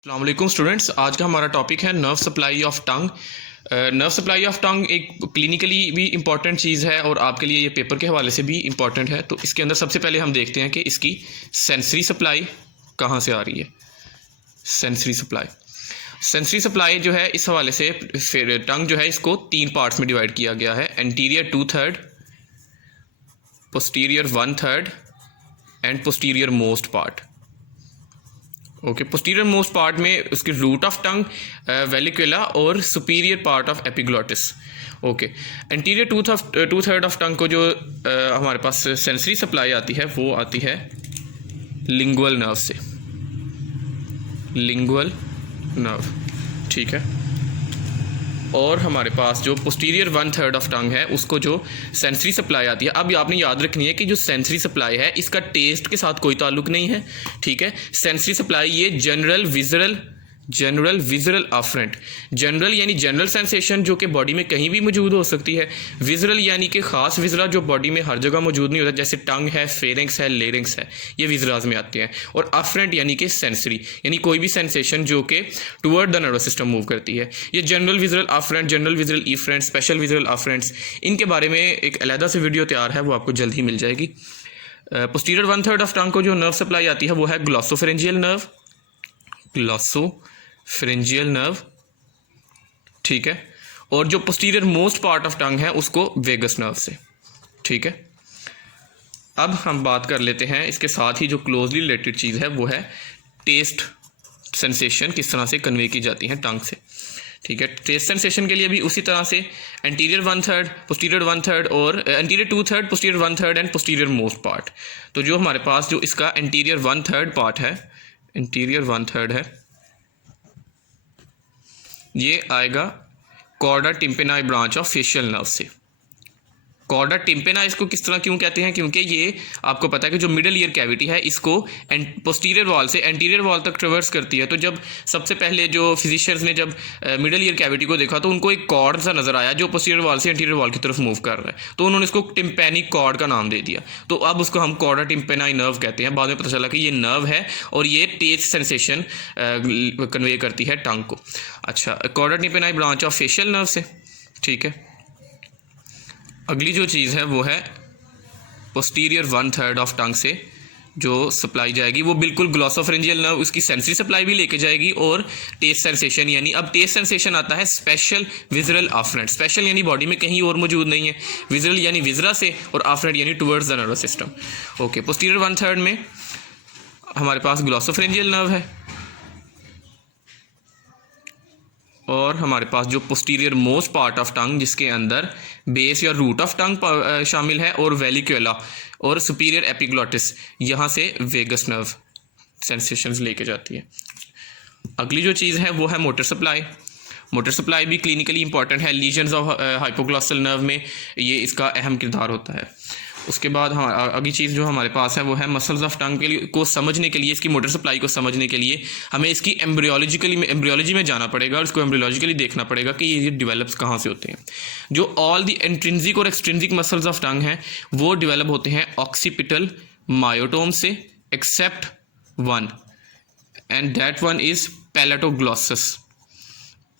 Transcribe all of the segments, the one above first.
अस्सलाम वालेकुम स्टूडेंट्स, आज का हमारा टॉपिक है nerve supply of tongue. Nerve supply of tongue एक क्लिनिकली भी इम्पॉर्टेंट चीज़ है और आपके लिए ये पेपर के हवाले से भी इम्पॉर्टेंट है। तो इसके अंदर सबसे पहले हम देखते हैं कि इसकी सेंसरी सप्लाई कहाँ से आ रही है। सेंसरी सप्लाई जो है इस हवाले से फिर टंग जो है इसको 3 पार्ट्स में डिवाइड किया गया है। Anterior 2/3, posterior 1/3 and posterior most part. Okay, posterior most part में उसकी रूट ऑफ टंग, वेलिकुला और superior part of epiglottis. Okay, anterior 2/3 of tongue को जो हमारे पास सेंसरी सप्लाई आती है वो आती है लिंगुअल नर्व से। लिंगुअल नर्व, ठीक है। और हमारे पास जो पोस्टीरियर 1/3 ऑफ टंग है उसको जो सेंसरी सप्लाई आती है, अब आपने याद रखनी है कि जो सेंसरी सप्लाई है इसका टेस्ट के साथ कोई ताल्लुक नहीं है, ठीक है। सेंसरी सप्लाई ये जनरल विजुअल अफरेंट, जनरल यानी जनरल सेंसेशन जो कि बॉडी में कहीं भी मौजूद हो सकती है। विजुअल यानी कि ख़ास विजरा जो बॉडी में हर जगह मौजूद नहीं होता, जैसे टंग है, फेरिंग्स है, लेरिंग्स है, ये विजराज में आते हैं। और अफरेंट यानी कि सेंसरी यानी कोई भी सेंसेशन जो कि toward the nervous system move करती है। ये general visual afferent, general visual efferent, special visual afferents, इनके बारे में एक अलहदा से वीडियो तैयार है, वो आपको जल्द ही मिल जाएगी। पोस्टीरियर 1/3 ऑफ टंग को जो नर्व सप्लाई आती है वो है ग्लॉसोफेरेंजियल नर्व, ग्लॉसोफेरेंजियल नर्व, ठीक है। और जो posterior most part of tongue है उसको वेगस नर्व से, ठीक है। अब हम बात कर लेते हैं इसके साथ ही जो क्लोजली रिलेटेड चीज़ है वो है टेस्ट सेंसेशन किस तरह से कन्वे की जाती है टंग से, ठीक है। टेस्ट सेंसेशन के लिए भी उसी तरह से एंटीरियर 1/3, पोस्टीरियर 1/3 और anterior 2/3, posterior 1/3 and posterior most part. तो जो हमारे पास जो इसका एंटीरियर 1/3 पार्ट है, एंटीरियर 1/3 है, ये आएगा chorda tympani branch of facial nerve से। कॉर्डा टिम्पेना इसको किस तरह क्यों कहते हैं, क्योंकि ये आपको पता है कि जो मिडल ईयर कैविटी है इसको पोस्टीरियर वॉल से एंटीरियर वॉल तक ट्रेवर्स करती है। तो जब सबसे पहले जो फिजिशियंस ने जब मिडल ईयर कैविटी को देखा तो उनको एक कॉर्ड सा नजर आया जो पोस्टीरियर वॉल से एंटीरियर वॉल की तरफ मूव कर रहा है, तो उन्होंने इसको टिम्पेनिक कॉर्ड का नाम दे दिया। तो अब उसको हम कॉर्डा टिम्पेनाई नर्व कहते हैं। बाद में पता चला कि ये नर्व है और ये टेस्ट सेंसेशन कन्वे करती है टंग को। अच्छा, chorda tympani branch of facial nerve से, ठीक है। अगली जो चीज़ है वो है पोस्टीरियर 1/3 ऑफ टंग से जो सप्लाई जाएगी वो बिल्कुल ग्लॉसोफेरेंजियल नर्व उसकी सेंसरी सप्लाई भी लेके जाएगी और टेस्ट सेंसेशन, यानी अब टेस्ट सेंसेशन आता है स्पेशल विजुअल अफरेंट। स्पेशल यानी बॉडी में कहीं और मौजूद नहीं है, विजुअल यानी विजरा से, और अफरेंट यानी towards the nervous system. Okay, posterior 1/3 में हमारे पास ग्लॉसोफेरेंजियल नर्व है और हमारे पास जो posterior most part of tongue जिसके अंदर बेस या रूट ऑफ टंग शामिल है और वेलिकुला और सुपीरियर एपिग्लॉटिस, यहाँ से वेगस नर्व सेंसेशंस लेके जाती है। अगली जो चीज़ है वो है मोटर सप्लाई। मोटर सप्लाई भी क्लिनिकली इंपॉर्टेंट है। लीजन्स ऑफ हाइपोग्लॉसल नर्व में ये इसका अहम किरदार होता है। उसके बाद अगली चीज़ जो हमारे पास है वो है मसल्स ऑफ टंग के लिए को समझने के लिए, इसकी मोटर सप्लाई को समझने के लिए हमें इसकी एम्ब्रियोलॉजी में जाना पड़ेगा और इसको एम्ब्रियोलॉजिकली देखना पड़ेगा कि ये डिवेलप्स कहाँ से होते हैं। जो ऑल दी इंट्रिंसिक और एक्सट्रिंसिक मसल्स ऑफ टंग हैं वो डिवेलप होते हैं ऑक्सीपिटल मायोटोम से, except one, and that one is palatoglossus.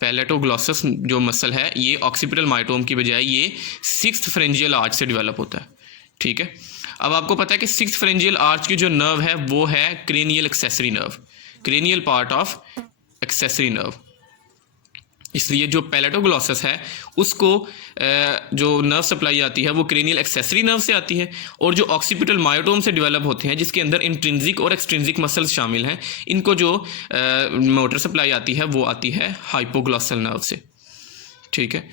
Palatoglossus जो मसल है ये ऑक्सीपिटल मायोटोम की बजाय ये 6th फेरेंजियल आर्च से डेवलप होता है, ठीक है। अब आपको पता है कि 6th फेरेंजियल आर्च की जो नर्व है वो है cranial accessory nerve, cranial part of accessory nerve. इसलिए जो पैलेटोग्लॉसस है उसको जो नर्व सप्लाई आती है वो क्रेनियल एक्सेसरी नर्व से आती है, और जो ऑक्सीपिटल मायोटोम से डेवलप होते हैं जिसके अंदर इंट्रिंसिक और एक्सट्रिंसिक मसल्स शामिल हैं, इनको जो मोटर सप्लाई आती है वो आती है हाइपोग्लॉसल नर्व से, ठीक है।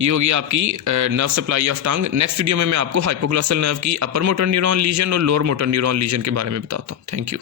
ये होगी आपकी nerve supply of tongue. Next video में मैं आपको हाइपोग्लॉसल नर्व की अपर मोटर न्यूरॉन लीजन और लोअर मोटर न्यूरॉन लीजन के बारे में बताता हूँ। Thank you.